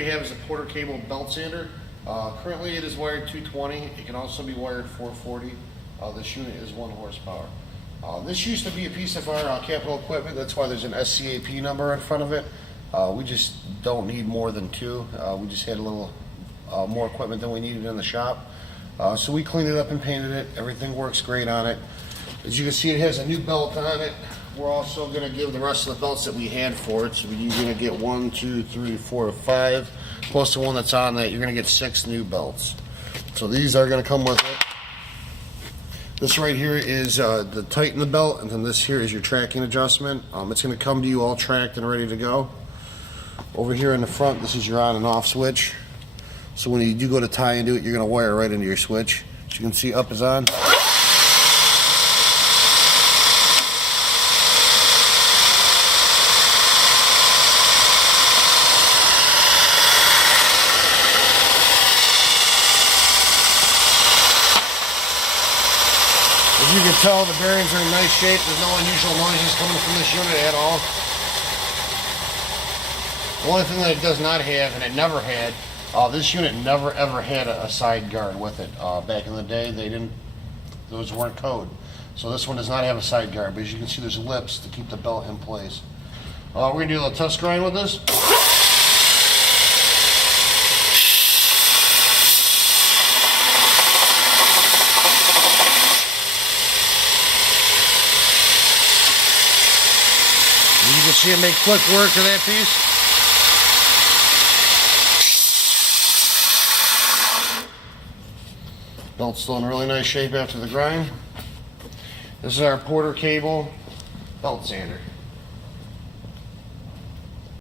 we have is a Porter cable belt sander. Currently it is wired 220. It can also be wired 440. This unit is 1 horsepower. This used to be a piece of our capital equipment. That's why there's an SCAP number in front of it. We just don't need more than 2. We just had a little more equipment than we needed in the shop. So we cleaned it up and painted it. Everything works great on it. As you can see, it has a new belt on it. We're also going to give the rest of the belts that we had for it. So you're going to get 1, 2, 3, 4, 5. Plus the one that's on that, you're going to get 6 new belts. So these are going to come with it. This right here is the tighten the belt, and then this here is your tracking adjustment. It's going to come to you all tracked and ready to go. Over here in the front, this is your on and off switch. So when you do go to tie into it, you're going to wire right into your switch. As you can see, up is on. As you can tell, the bearings are in nice shape. There's no unusual noises coming from this unit at all. The only thing that it does not have, and it never had, this unit never ever had a side guard with it. Back in the day, those weren't code. So this one does not have a side guard, but as you can see, there's lips to keep the belt in place. We're gonna do a little test grind with this. You can see it make quick work of that piece. Belt's still in really nice shape after the grind. This is our Porter cable belt sander.